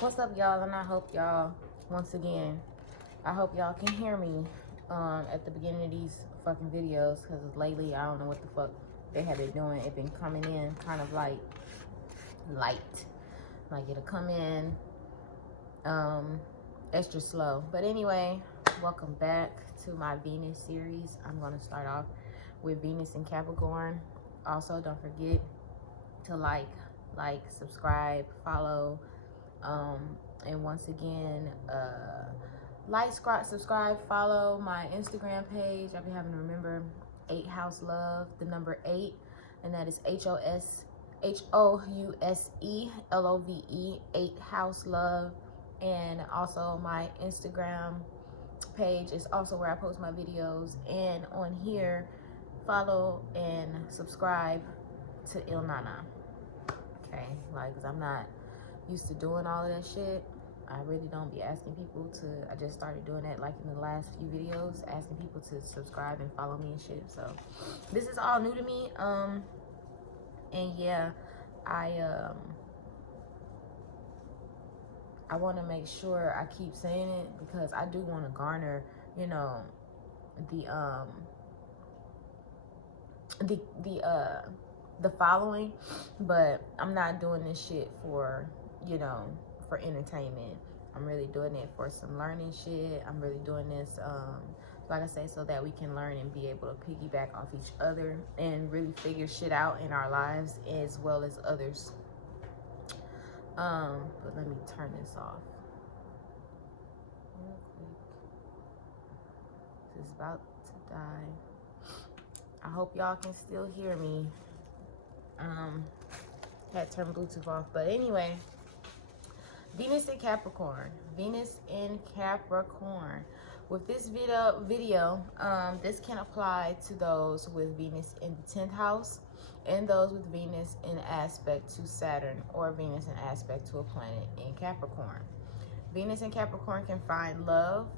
What's up, y'all? And I hope y'all, once again, I hope y'all can hear me at the beginning of these fucking videos, because lately I don't know what the fuck they have been doing. It been coming in kind of like light, like it'll come in extra slow. But anyway, welcome back to my Venus series. I'm going to start off with Venus in Capricorn. Also, don't forget to like, subscribe, follow, and once again, like, subscribe, follow my Instagram page. I'll be having to remember 8 House Love, the number 8, and that is HOUSELOVE, 8 House Love. And also my Instagram page is also where I post my videos. And on here, follow and subscribe to Il Nana. Okay, like, cause I'm not used to doing all of that shit. I really don't be asking people to. I just started doing that like in the last few videos, asking people to subscribe and follow me and shit. So this is all new to me. And yeah, I want to make sure I keep saying it, because I do want to garner, you know, the following, but I'm not doing this shit for, you know, for entertainment. I'm really doing it for some learning shit. I'm really doing this, like I say, so that we can learn and be able to piggyback off each other and really figure shit out in our lives as well as others. But let me turn this off real quick. This is about to die. I hope y'all can still hear me. Had to turn Bluetooth off, but anyway, Venus in Capricorn. Venus in Capricorn. With this video, this can apply to those with Venus in the 10th house, and those with Venus in aspect to Saturn, or Venus in aspect to a planet in Capricorn. Venus in Capricorn can find love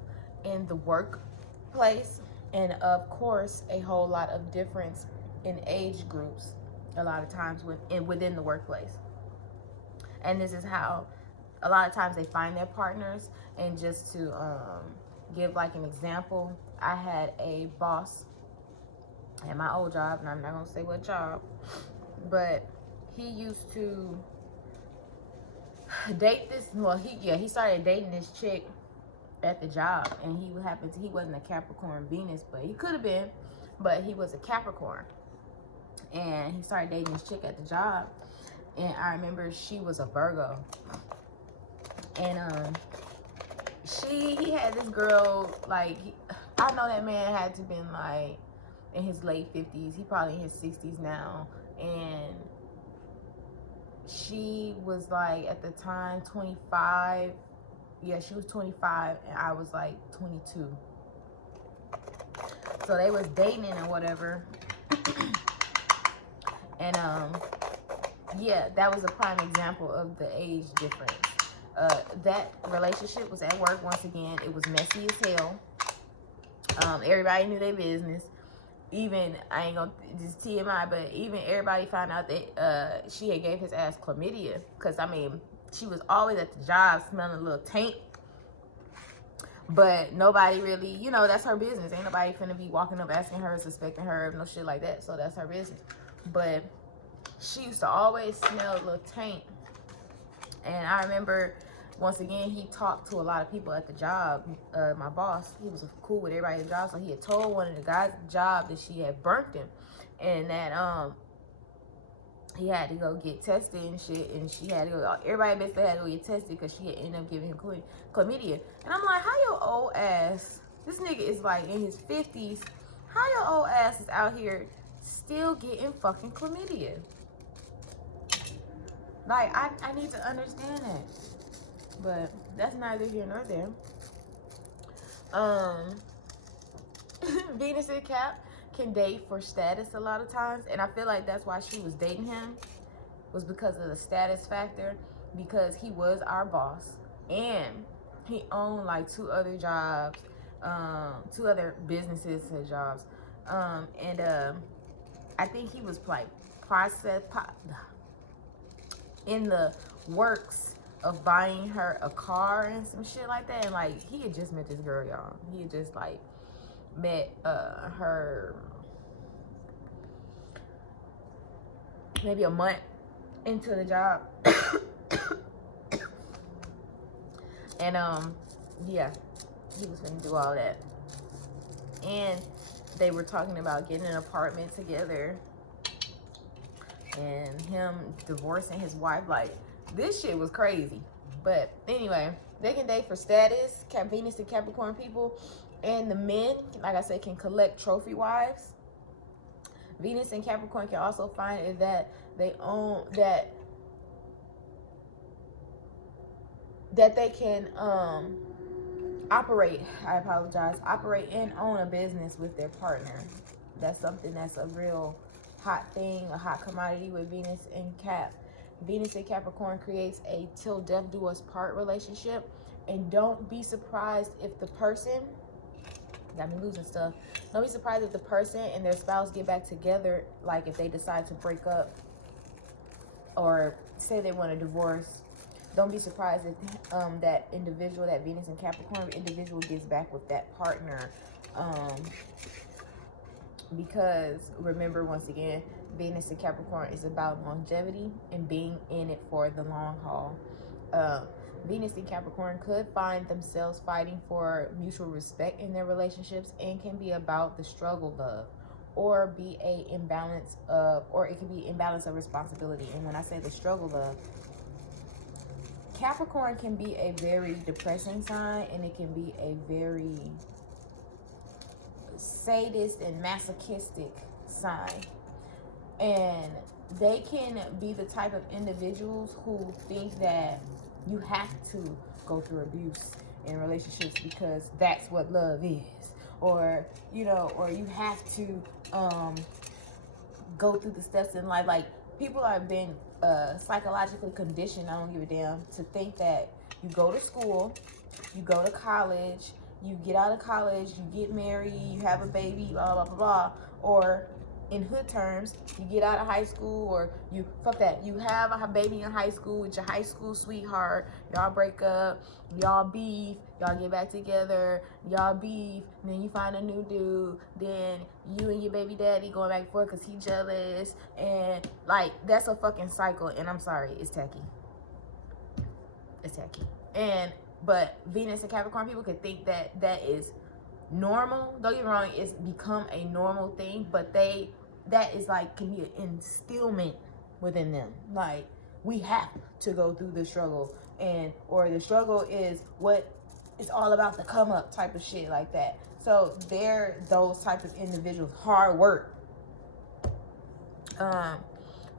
in the workplace, and of course, a whole lot of difference in age groups, a lot of times within the workplace. And this is how a lot of times they find their partners. And just to give like an example, I had a boss at my old job, and I'm not gonna say what job, but he used to date this, well, he started dating this chick at the job, and he wasn't a Capricorn Venus, but he could have been, but he was a Capricorn. And he started dating this chick at the job, and I remember she was a Virgo. And he had this girl, like, I know that man had to been like in his late 50s. He probably in his 60s now. And she was like, at the time, 25. Yeah, she was 25, and I was like 22. So they was dating and whatever. And yeah, that was a prime example of the age difference. That relationship was at work. Once again, it was messy as hell. Everybody knew their business. Even, I ain't gonna just TMI, but even everybody found out that she had gave his ass chlamydia. Because, I mean, she was always at the job smelling a little taint. But nobody really, you know, that's her business. Ain't nobody finna be walking up asking her, suspecting her, no shit like that. So that's her business. But she used to always smell a little taint. And I remember, once again, he talked to a lot of people at the job. My boss, he was cool with everybody at the job, so he had told one of the guys at the job that she had burnt him, and that he had to go get tested and shit, and she had to go, everybody basically had to go get tested because she had ended up giving him chlamydia. And I'm like, how your old ass, this nigga is like in his 50s, how your old ass is out here still getting fucking chlamydia? Like, I need to understand that. But that's neither here nor there. Venus in Cap can date for status a lot of times. And I feel like that's why she was dating him, was because of the status factor. Because he was our boss. And he owned like 2 other jobs. 2 other businesses and jobs. I think he was like in the works of buying her a car and some shit like that. And like, he had just met this girl, y'all. He had just like met her maybe a month into the job. And yeah, he was gonna do all that. And they were talking about getting an apartment together and him divorcing his wife. Like, this shit was crazy. But anyway, they can date for status, Venus and Capricorn people. And the men, like I said, can collect trophy wives. Venus and Capricorn can also find that they own that they can operate and own a business with their partner. That's something that's a real hot thing, a hot commodity with Venus and Cap. Venus and Capricorn creates a till death do us part relationship. And don't be surprised if the person, got me losing stuff, don't be surprised if the person and their spouse get back together, like if they decide to break up or say they want a divorce. Don't be surprised if that individual, that Venus and Capricorn individual, gets back with that partner. Because remember, once again, Venus and Capricorn is about longevity and being in it for the long haul. Venus and Capricorn could find themselves fighting for mutual respect in their relationships, and can be about the struggle love, or be a imbalance of, or it can be imbalance of responsibility. And when I say the struggle love, Capricorn can be a very depressing sign, and it can be a very sadist and masochistic sign. And they can be the type of individuals who think that you have to go through abuse in relationships because that's what love is. Or, you know, or you have to go through the steps in life. Like, people are being psychologically conditioned, I don't give a damn, to think that you go to school, you go to college, you get out of college, you get married, you have a baby, blah, blah, blah, blah. Or in hood terms, you get out of high school, or you, fuck that, you have a baby in high school with your high school sweetheart, y'all break up, y'all beef, y'all get back together, y'all beef, and then you find a new dude, then you and your baby daddy going back and forth because he jealous, and like, that's a fucking cycle. And I'm sorry, it's tacky. It's tacky. And but Venus and Capricorn people could think that that is normal. Don't get me wrong, it's become a normal thing, but that is like, can be an instillment within them. Like, we have to go through the struggle, and or the struggle is what it's all about, the come up type of shit like that. So they're those types of individuals, hard work.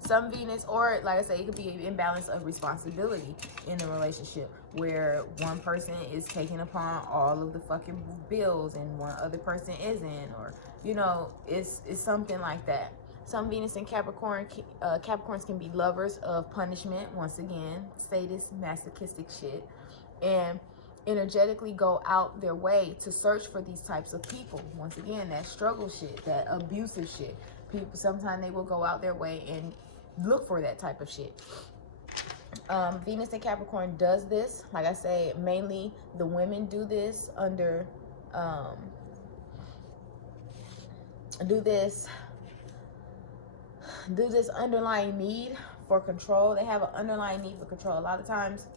Some Venus, or like I say, it could be an imbalance of responsibility in a relationship where one person is taking upon all of the fucking bills and one other person isn't, or, you know, it's something like that. Some Venus and Capricorn, Capricorns can be lovers of punishment, once again, sadist, masochistic shit, and energetically go out their way to search for these types of people. Once again, that struggle shit, that abusive shit. People, sometimes they will go out their way and look for that type of shit. Venus and Capricorn does this. Like I say, mainly the women do this under, do this underlying need for control. They have an underlying need for control. A lot of times,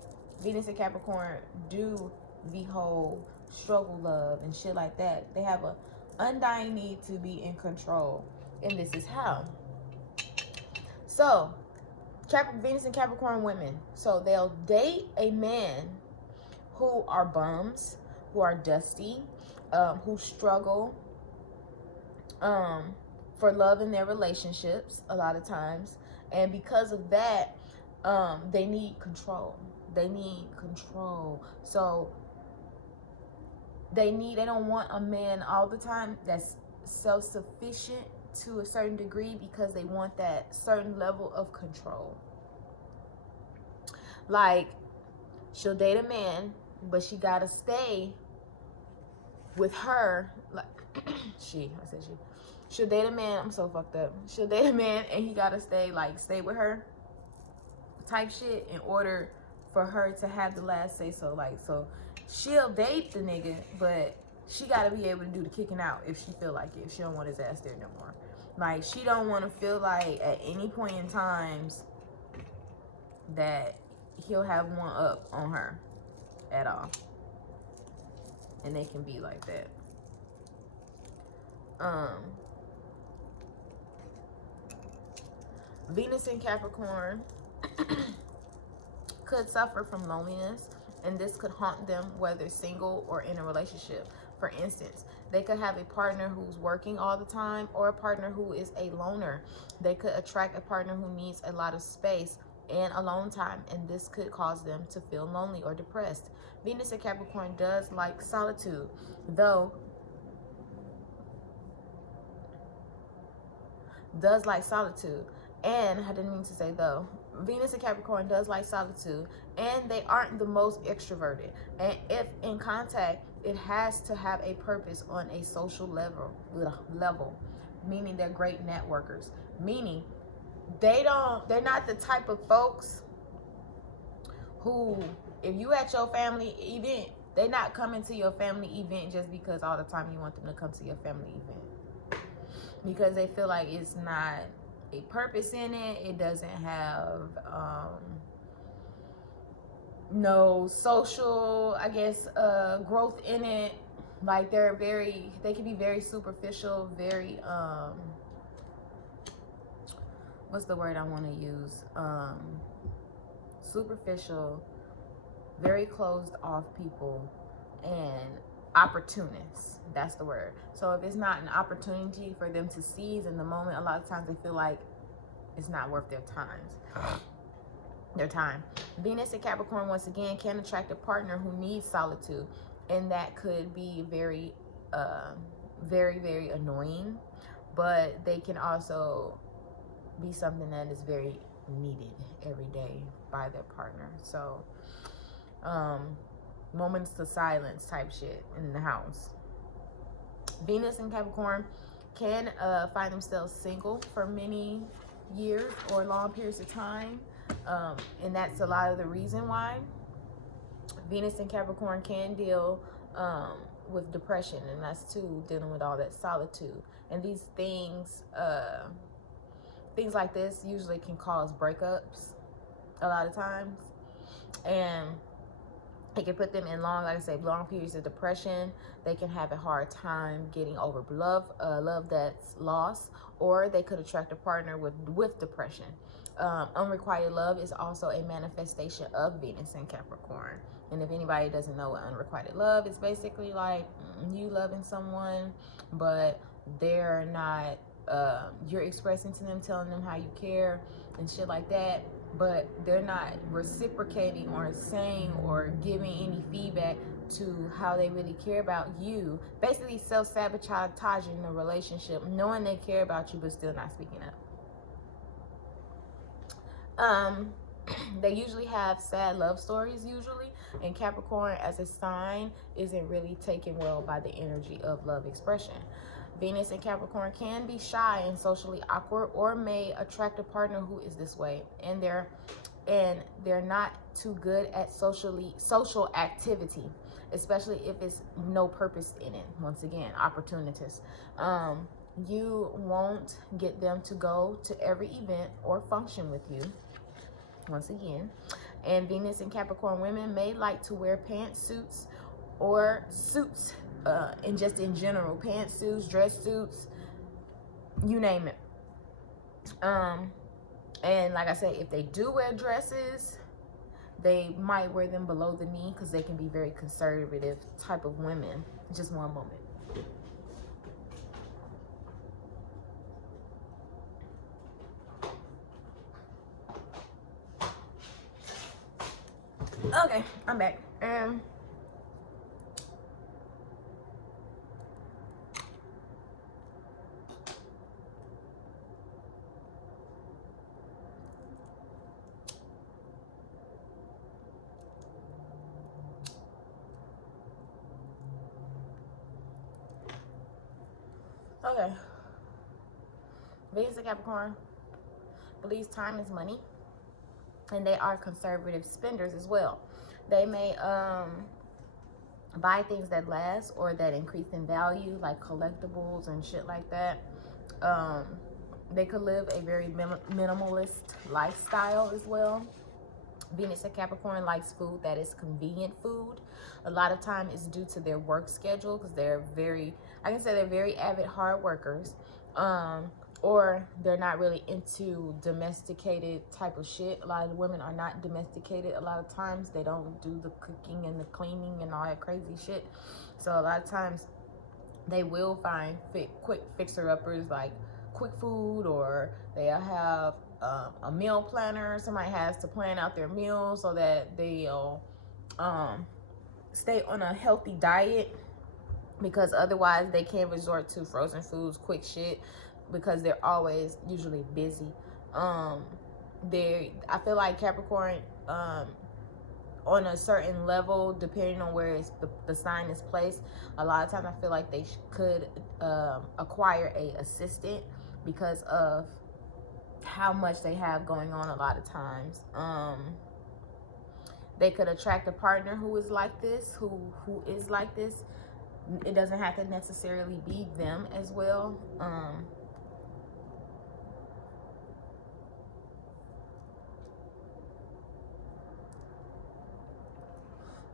Venus and Capricorn do the whole struggle love and shit like that. They have an undying need to be in control. And this is how. So, Venus and Capricorn women. So, they'll date a man who are bums, who are dusty, who struggle for love in their relationships a lot of times. And because of that, they need control. They need control. So, they don't want a man all the time that's self-sufficient to a certain degree, because they want that certain level of control. Like, she'll date a man, but she gotta stay with her. Like, she'll date a man. I'm so fucked up. She'll date a man and he gotta stay with her type shit in order for her to have the last say so. Like, so she'll date the nigga, but she got to be able to do the kicking out if she feel like it. If she don't want his ass there no more. Like, she don't want to feel like at any point in times that he'll have one up on her at all. And they can be like that. Venus in Capricorn could suffer from loneliness, and this could haunt them whether single or in a relationship. For instance, they could have a partner who's working all the time or a partner who is a loner. They could attract a partner who needs a lot of space and alone time, and this could cause them to feel lonely or depressed. Venus in Capricorn does like solitude, and I didn't mean to say though. Venus in Capricorn does like solitude, and they aren't the most extroverted. And if in contact, it has to have a purpose on a social level, meaning they're great networkers. Meaning they're not the type of folks who, if you at your family event, they're not coming to your family event just because all the time you want them to come to your family event. Because they feel like it's not a purpose in it. It doesn't have no social, I guess, growth in it. Like, they can be very superficial, very what's the word I want to use? Superficial, very closed off people, and opportunists. That's the word. So if it's not an opportunity for them to seize in the moment, a lot of times they feel like it's not worth their time. Venus in Capricorn, once again, can attract a partner who needs solitude, and that could be very, very annoying, but they can also be something that is very needed every day by their partner. So moments of silence type shit in the house. Venus in Capricorn can find themselves single for many years or long periods of time, and that's a lot of the reason why. Venus in Capricorn can deal with depression, and that's too dealing with all that solitude. And these things like this usually can cause breakups a lot of times, and it can put them in long periods of depression. They can have a hard time getting over love that's lost, or they could attract a partner with depression. Unrequited love is also a manifestation of Venus in Capricorn. And if anybody doesn't know what unrequited love is, basically like you loving someone, but they're not, you're expressing to them, telling them how you care and shit like that, but they're not reciprocating or saying or giving any feedback to how they really care about you. Basically self-sabotaging the relationship, knowing they care about you but still not speaking up. They usually have sad love stories usually, and Capricorn as a sign isn't really taken well by the energy of love expression. Venus in Capricorn can be shy and socially awkward, or may attract a partner who is this way, and they're not too good at social activity, especially if it's no purpose in it. Once again, opportunists. You won't get them to go to every event or function with you. Once again, and Venus in Capricorn women may like to wear pantsuits or suits, and just in general, pantsuits, dress suits, you name it. And like I said, if they do wear dresses, they might wear them below the knee because they can be very conservative type of women. Just one moment. Okay, I'm back. Okay. Venus in Capricorn believes time is money. and they are conservative spenders as well. They may buy things that last or that increase in value, like collectibles and shit like that. They could live a very minimalist lifestyle as well. Venus in Capricorn likes food that is convenient food. A lot of time is due to their work schedule, because they're very, I can say they're very avid hard workers. Or they're not really into domesticated type of shit. A lot of women are not domesticated. A lot of times they don't do the cooking and the cleaning and all that crazy shit. So a lot of times they will find quick fixer-uppers, like quick food, or they'll have a meal planner. Somebody has to plan out their meals so that they'll stay on a healthy diet, because otherwise they can resort to frozen foods, quick shit, because they're always usually busy. I feel like Capricorn, on a certain level, depending on where the sign is placed, a lot of times I feel like they could acquire a assistant because of how much they have going on. A lot of times they could attract a partner who is like this, who is like this. It doesn't have to necessarily be them as well.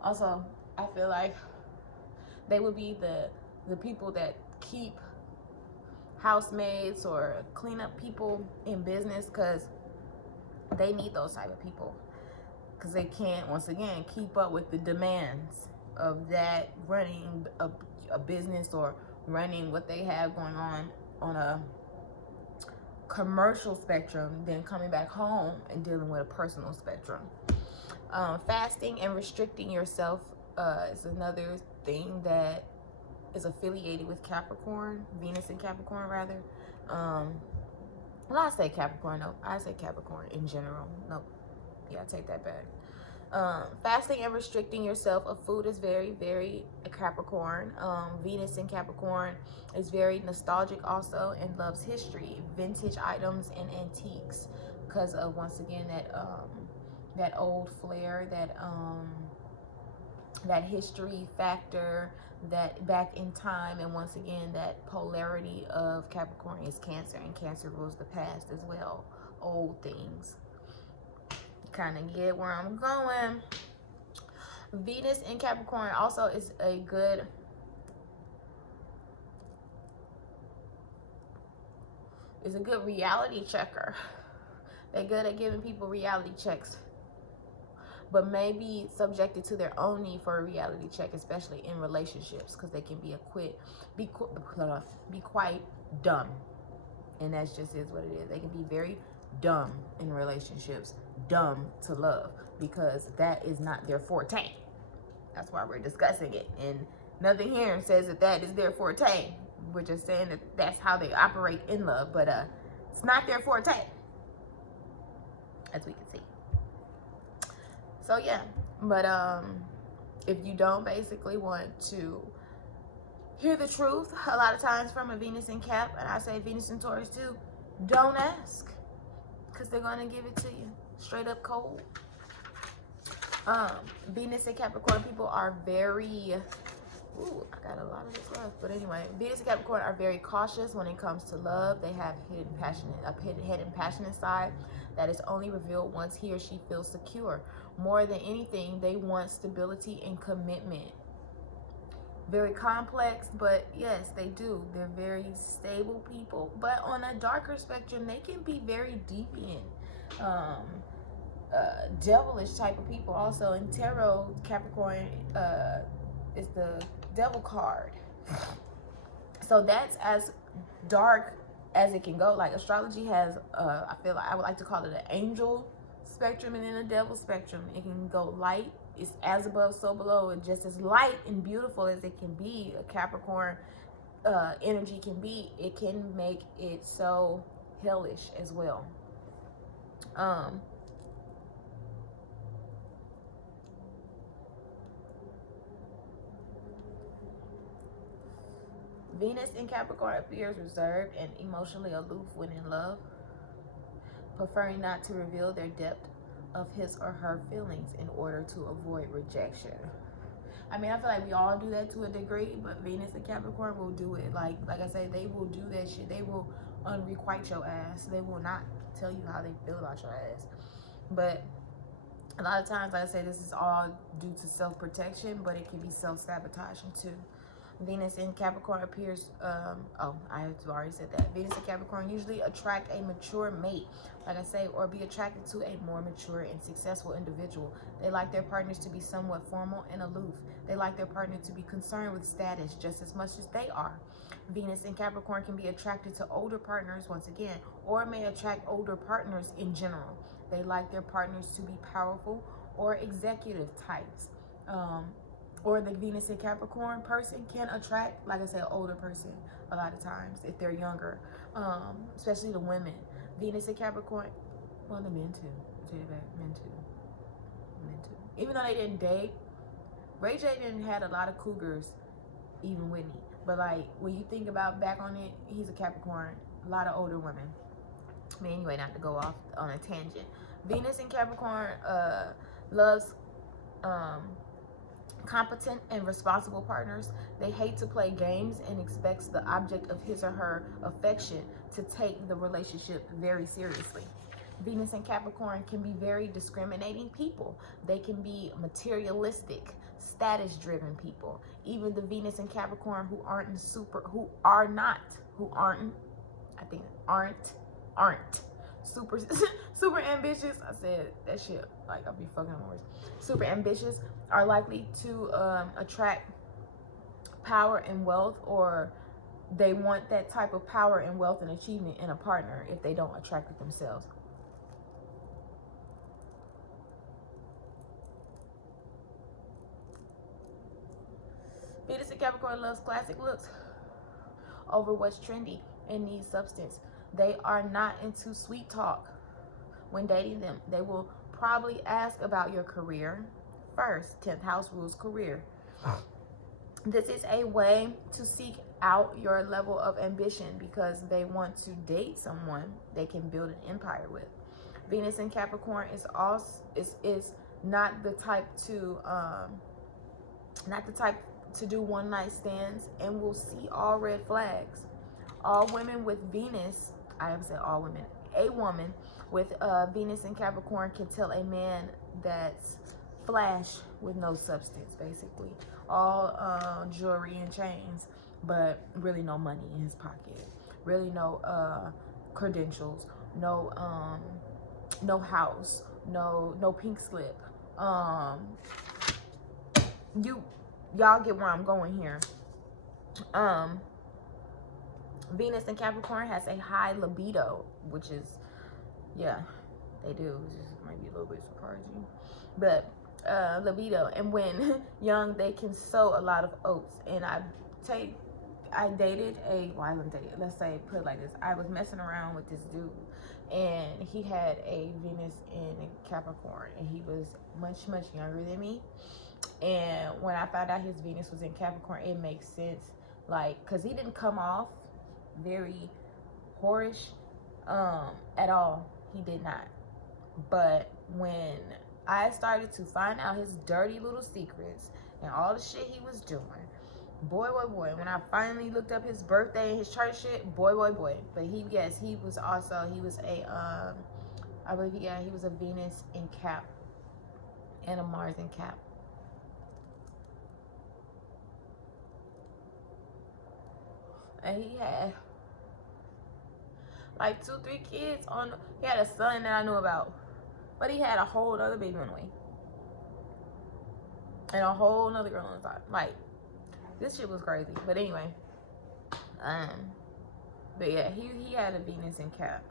Also, I feel like they would be the people that keep housemaids or cleanup people in business, because they need those type of people, because they can't, once again, keep up with the demands of that, running a business or running what they have going on a commercial spectrum, then coming back home and dealing with a personal spectrum. Fasting and restricting yourself is another thing that is affiliated with Capricorn, Venus in Capricorn rather. Well, I say Capricorn, no, I say Capricorn in general. Nope, yeah, I take that back. Fasting and restricting yourself of food is very, very Capricorn. Venus in Capricorn is very nostalgic also, and loves history, vintage items, and antiques, because of, once again, that old flair, that history factor, that back in time, and once again that polarity of Capricorn is Cancer, and Cancer rules the past as well, old things. Kind of get where I'm going. Venus in Capricorn also is a good reality checker. They're good at giving people reality checks, but may be subjected to their own need for a reality check, especially in relationships, because they can be quite dumb, and that's just is what it is. They can be very dumb in relationships, dumb to love, because that is not their forte. That's why we're discussing it, and nothing here says that is their forte. We're just saying that that's how they operate in love, but it's not their forte, as we can see. So yeah, but if you don't basically want to hear the truth, a lot of times from a Venus in Cap, and I say Venus in Taurus too, don't ask, because they're going to give it to you straight up cold. Venus and Capricorn people are very, I got a lot of this left, but anyway, Venus and Capricorn are very cautious when it comes to love. They have a hidden passionate side that is only revealed once he or she feels secure. More than anything, they want stability and commitment. Very complex, but yes, they do. They're very stable people, but on a darker spectrum, they can be very deviant, devilish type of people. Also in tarot, Capricorn is the devil card, so that's as dark as it can go. Like astrology has I feel like I would like to call it an angel spectrum, and then a devil spectrum. It can go light, it's as above so below, and just as light and beautiful as it can be, a Capricorn energy can be, it can make it so hellish as well. Venus in Capricorn appears reserved and emotionally aloof when in love, preferring not to reveal their depth of his or her feelings in order to avoid rejection. I mean, I feel like we all do that to a degree, but Venus and Capricorn will do it. Like I say, they will do that shit. They will unrequite your ass. They will not tell you how they feel about your ass. But a lot of times, like I say, this is all due to self-protection, but it can be self-sabotaging too. Venus in Capricorn appears, oh, I have already said that. Venus in Capricorn usually attract a mature mate, like I say, or be attracted to a more mature and successful individual. They like their partners to be somewhat formal and aloof. They like their partner to be concerned with status just as much as they are. Venus in Capricorn can be attracted to older partners, once again, or may attract older partners in general. They like their partners to be powerful or executive types. Or the Venus in Capricorn person can attract, like I said, an older person a lot of times if they're younger, especially the women. Venus in Capricorn, well, the men too. Men too. Even though they didn't date, Ray J didn't had a lot of cougars, even Whitney. But like when you think about back on it, he's a Capricorn, a lot of older women. I mean, anyway, not to go off on a tangent. Venus in Capricorn loves competent and responsible partners. They hate to play games and expects the object of his or her affection to take the relationship very seriously. Venus in Capricorn can be very discriminating people. They can be materialistic, status-driven people. Even the Venus in Capricorn aren't super ambitious. I said that shit like I'll be fucking words. Super ambitious are likely to attract power and wealth, or they want that type of power and wealth and achievement in a partner if they don't attract it themselves. Venus in Capricorn loves classic looks over what's trendy and needs substance. They are not into sweet talk when dating them. They will probably ask about your career first. 10th house rules career. This is a way to seek out your level of ambition because they want to date someone they can build an empire with. Venus in Capricorn is not the type to do one night stands and will see all red flags. All women with Venus, I haven't said all women, a woman with Venus in Capricorn can tell a man that's flash with no substance, basically. All jewelry and chains, but really no money in his pocket. Really no credentials, no house, no pink slip. Y'all get where I'm going here. Venus in Capricorn has a high libido, which is, yeah, they do. This might be a little bit surprising, but libido. And when young, they can sow a lot of oats. And I dated let's say, put it like this. I was messing around with this dude, and he had a Venus in Capricorn, and he was much, much younger than me. And when I found out his Venus was in Capricorn, it makes sense. Like, cause he didn't come off very whorish at all. He did not. But when I started to find out his dirty little secrets and all the shit he was doing, boy, when I finally looked up his birthday and his chart shit, boy. But he was a I believe he was a Venus in Cap and a Mars in Cap. And he had like 2-3 kids he had a son that I knew about, but he had a whole other baby on the way and a whole nother girl on the side. Like, this shit was crazy. But anyway, but yeah, he had a Venus in Cap.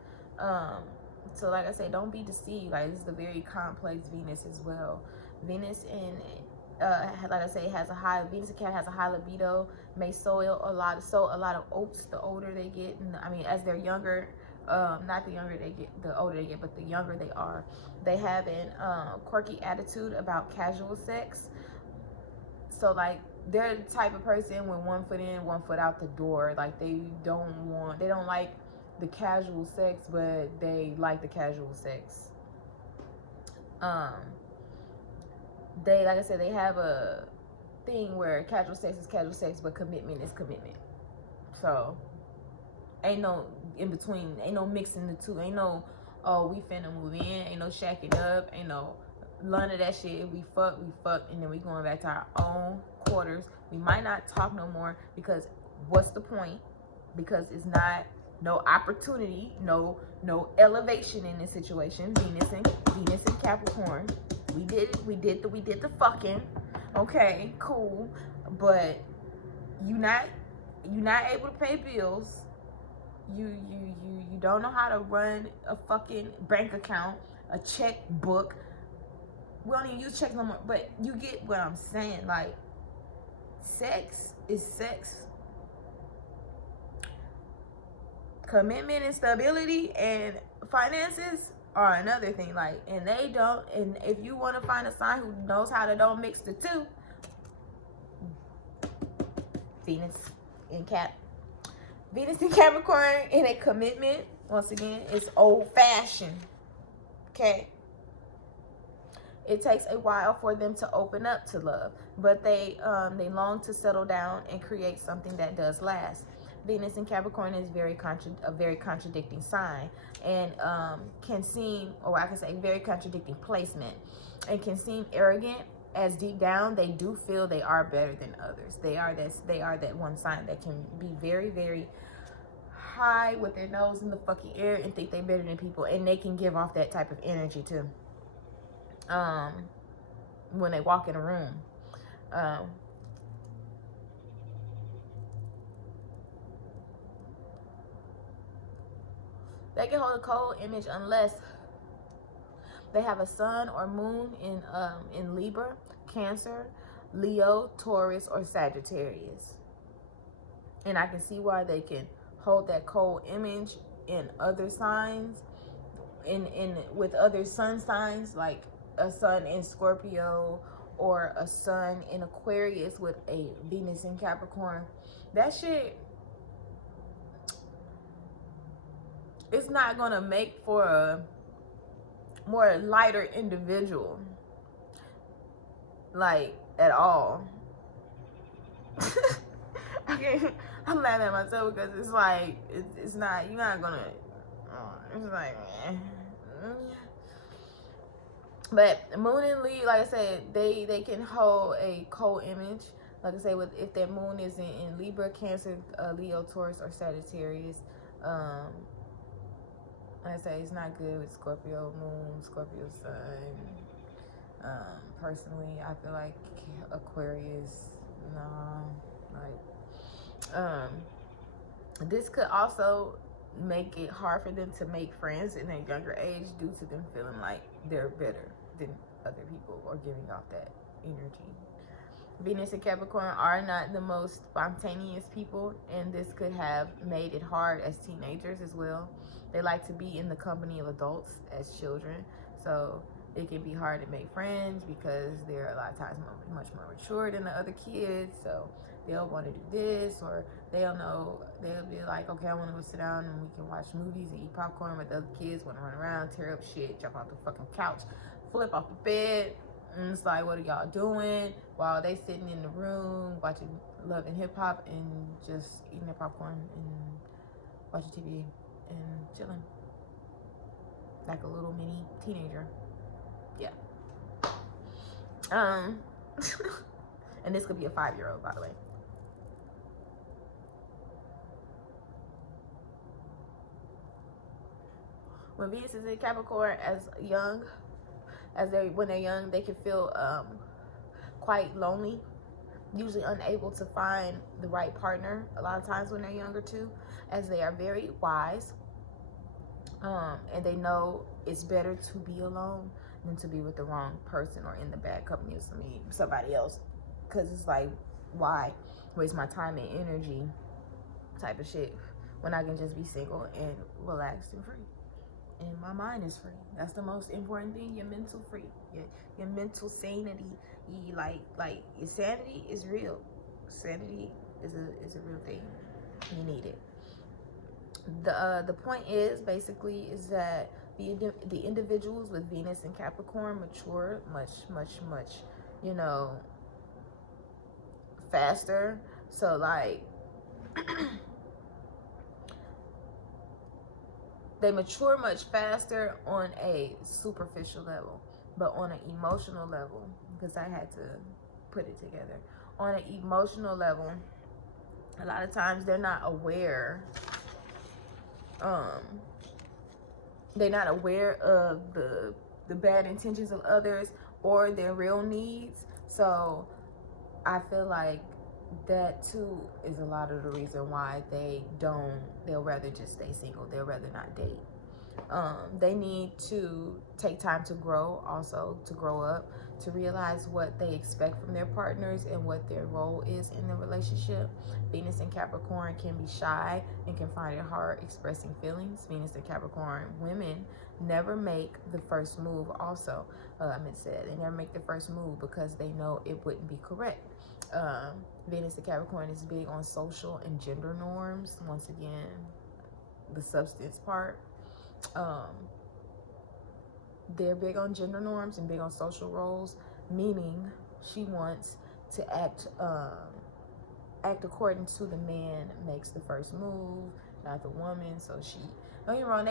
So like I said, don't be deceived. Like, this is a very complex Venus as well. Venus in like I say, Venus in Cap has a high libido, may sow a lot of oats the older they get. And I mean, as they're younger, not the younger they get, the older they get, but the younger they are. They have an quirky attitude about casual sex. So like, they're the type of person with one foot in, one foot out the door. Like, they don't like the casual sex, but they like the casual sex. They, like I said, they have a thing where casual sex is casual sex, but commitment is commitment. So ain't no in between, ain't no mixing the two, ain't no, oh, we finna move in, ain't no shacking up, ain't no none of that shit. We fuck, and then we going back to our own quarters. We might not talk no more, because what's the point? Because it's not no opportunity, no elevation in this situation. Venus and Capricorn. We did the fucking. Okay, cool. But you not able to pay bills. You don't know how to run a fucking bank account, a checkbook. We don't even use checks no more. But you get what I'm saying. Like, sex is sex. Commitment and stability and finances are another thing. Like, and they don't. And if you want to find a sign who knows how to don't mix the two, Venus in Capricorn in a commitment, once again, is old-fashioned. Okay. It takes a while for them to open up to love, but they long to settle down and create something that does last. Venus in Capricorn is a very contradicting sign, and can seem, or I can say, very contradicting placement, and can seem arrogant, as deep down they do feel they are better than others. They are that one sign that can be very, very high with their nose in the fucking air and think they're better than people, and they can give off that type of energy too. When they walk in a room. They can hold a cold image unless they have a sun or moon in Libra, Cancer, Leo, Taurus, or Sagittarius. And I can see why they can hold that cold image in other signs, with other sun signs, like a sun in Scorpio or a sun in Aquarius with a Venus in Capricorn. That shit, it's not gonna make for a more lighter individual, like, at all. I'm laughing at myself because it's like, it's not, you're not gonna, it's like, But moon and Leo, like I said, they can hold a cold image. Like I say, if their moon is in Libra, Cancer, Leo, Taurus, or Sagittarius. Like I say, it's not good with Scorpio moon, Scorpio sun. Personally, I feel like Aquarius, this could also make it hard for them to make friends in a younger age due to them feeling like they're better than other people or giving off that energy. Venus and Capricorn are not the most spontaneous people, and this could have made it hard as teenagers as well. They like to be in the company of adults as children, so it can be hard to make friends because they're a lot of times much more mature than the other kids. So they'll want to do this, or they'll be like, okay, I want to go sit down and we can watch movies and eat popcorn, but the other kids want to run around, tear up shit, jump off the fucking couch, flip off the bed. And it's like, what are y'all doing? While they sitting in the room watching Love and Hip Hop and just eating their popcorn and watching TV and chilling. Like a little mini teenager. Yeah. And this could be a 5-year-old, by the way. When Venus is in Capricorn when they're young, they can feel quite lonely, usually unable to find the right partner a lot of times when they're younger too, as they are very wise, and they know it's better to be alone than to be with the wrong person or in the bad company of somebody else, because it's like, why waste my time and energy type of shit when I can just be single and relaxed and free. And my mind is free. That's the most important thing. Your mental free. Your mental sanity. Like your sanity is real. Sanity is a real thing. You need it. The point is basically is that the individuals with Venus and Capricorn mature much, you know, faster. So like they mature much faster on a superficial level, but on an emotional level, because I had to put it together. On an emotional level, a lot of times they're not aware. They're not aware of the bad intentions of others or their real needs. So I feel like that too is a lot of the reason why they'll rather just stay single. They'll rather not date. They need to take time to grow, also to grow up, to realize what they expect from their partners and what their role is in the relationship. Venus and Capricorn can be shy and can find it hard expressing feelings. Venus and Capricorn women never make the first move. Also, they never make the first move because they know it wouldn't be correct. Venus and Capricorn is big on social and gender norms. Once again, the substance part. They're big on gender norms and big on social roles, meaning she wants to act according to the man makes the first move, not the woman. So she, don't get me wrong,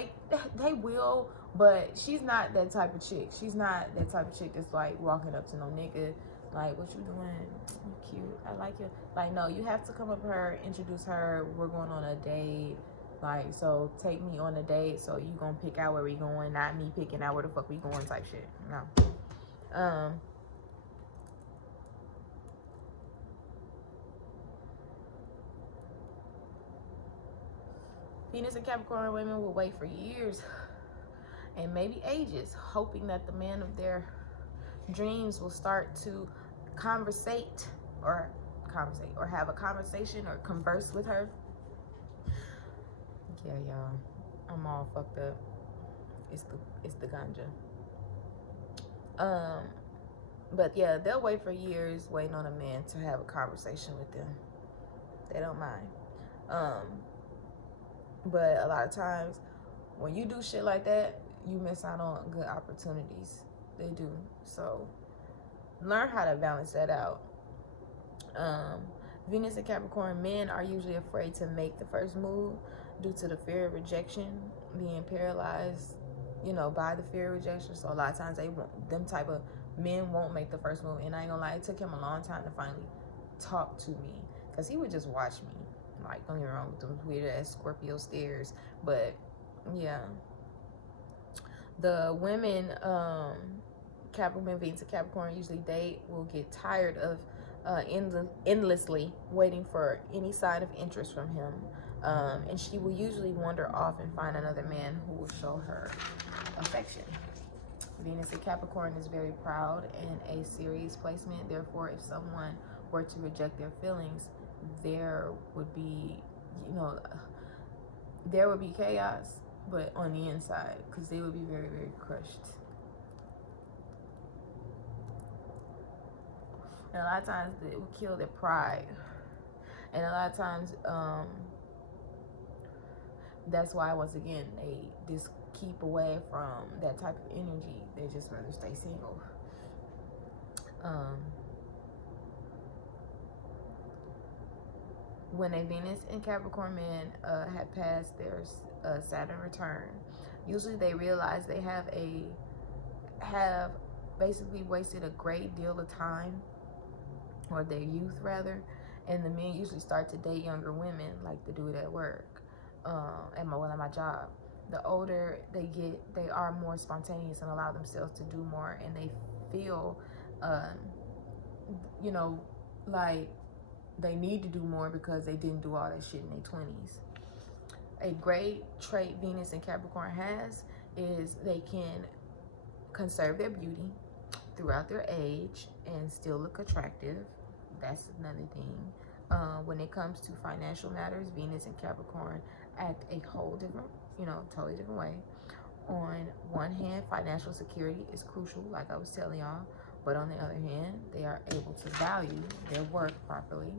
they will, but she's not that type of chick. She's not that type of chick that's like walking up to no nigga like, what you doing? You cute, I like you. Like, no, you have to come up to her, introduce her, we're going on a date. Like, so take me on a date, so you gonna pick out where we going, not me picking out where the fuck we going type shit. No. Venus and Capricorn women will wait for years and maybe ages, hoping that the man of their dreams will start to conversate or have a conversation or converse with her. Yeah, y'all, I'm all fucked up. It's the ganja. But yeah, they'll wait for years waiting on a man to have a conversation with them. They don't mind. But a lot of times when you do shit like that, you miss out on good opportunities. They do. So learn how to balance that out. Venus and Capricorn men are usually afraid to make the first move due to the fear of rejection, being paralyzed, by the fear of rejection. So a lot of times them type of men won't make the first move. And I ain't gonna lie, it took him a long time to finally talk to me, because he would just watch me. Like, don't get me wrong with them weird ass Scorpio stares, but yeah. The women, Venus and Capricorn usually date will get tired of endlessly waiting for any sign of interest from him. And she will usually wander off and find another man who will show her affection. Venus and Capricorn is very proud and a serious placement. Therefore, if someone were to reject their feelings, there would be chaos, but on the inside, because they would be very, very crushed. And a lot of times it will kill their pride. And a lot of times, that's why, once again, they just keep away from that type of energy. They just rather stay single. When a Venus and Capricorn man have passed their Saturn return, usually they realize they have basically wasted a great deal of time, or their youth rather, and the men usually start to date younger women, like to do it at work, at my job. The older they get, they are more spontaneous and allow themselves to do more, and they feel, like they need to do more because they didn't do all that shit in their 20s. A great trait Venus and Capricorn has is they can conserve their beauty throughout their age and still look attractive. That's another thing. When it comes to financial matters, Venus and Capricorn act a whole different, totally different way. On one hand, financial security is crucial, like I was telling y'all. But on the other hand, they are able to value their work properly.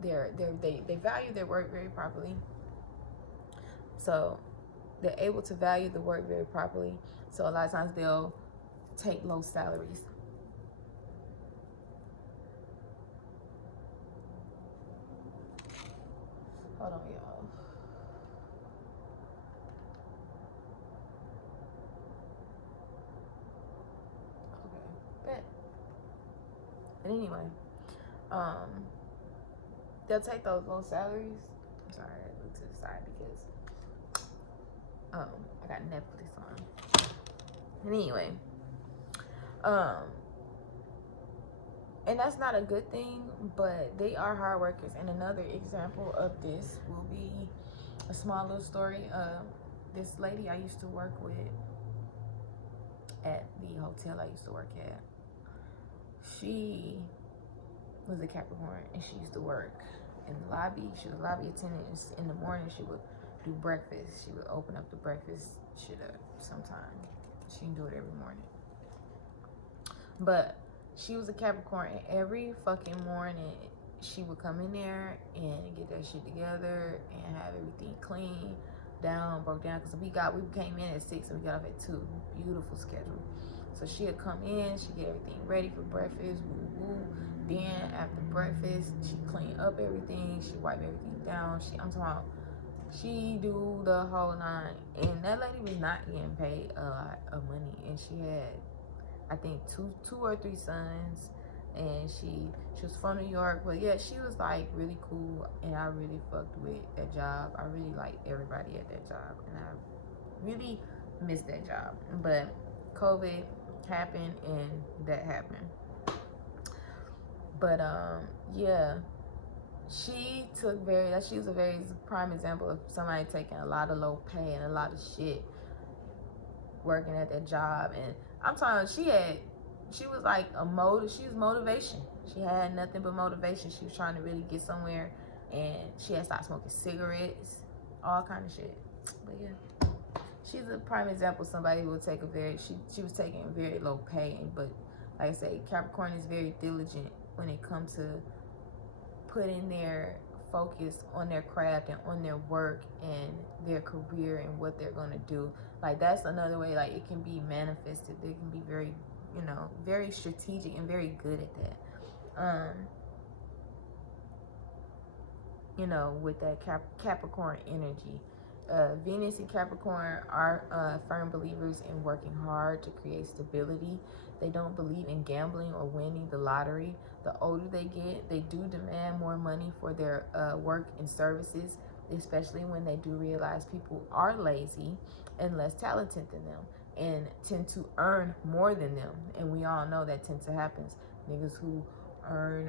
They value their work very properly. So they're able to value the work very properly. So a lot of times they'll take low salaries. Hold on, y'all. Okay, bet. And anyway, they'll take those low salaries. I'm sorry, I look to the side because I got Netflix on. And anyway, and that's not a good thing, but they are hard workers. And another example of this will be a small little story. This lady I used to work with at the hotel I used to work at, she was a Capricorn, and she used to work in the lobby. She was a lobby attendant. In the morning, she would do breakfast. She would open up the breakfast shit up sometime. She didn't do it every morning. But she was a Capricorn, and every fucking morning, she would come in there and get that shit together and have everything clean, broke down. Because we came in at 6 and we got off at 2. Beautiful schedule. So she'd come in, she'd get everything ready for breakfast, woo. Then after breakfast, she clean up everything, she wipe everything down. I'm talking about, she do the whole 9. And that lady was not getting paid a lot of money. And she had, I think, two or three sons. And she was from New York. But yeah, she was like really cool. And I really fucked with that job. I really liked everybody at that job. And I really missed that job. But COVID happened and that happened. But yeah, she was a very prime example of somebody taking a lot of low pay and a lot of shit working at that job. And I'm talking, she was like she was motivation. She had nothing but motivation. She was trying to really get somewhere, and she had stopped smoking cigarettes, all kind of shit. But yeah, she's a prime example of somebody who would take she was taking very low pay. But like I say, Capricorn is very diligent when it comes to putting their focus on their craft and on their work and their career and what they're going to do. Like, that's another way, like, it can be manifested. They can be very, very strategic and very good at that. With that Capricorn energy. Venus and Capricorn are firm believers in working hard to create stability. They don't believe in gambling or winning the lottery. The older they get, they do demand more money for their work and services, especially when they do realize people are lazy and less talented than them and tend to earn more than them. And we all know that tends to happen. Niggas who earn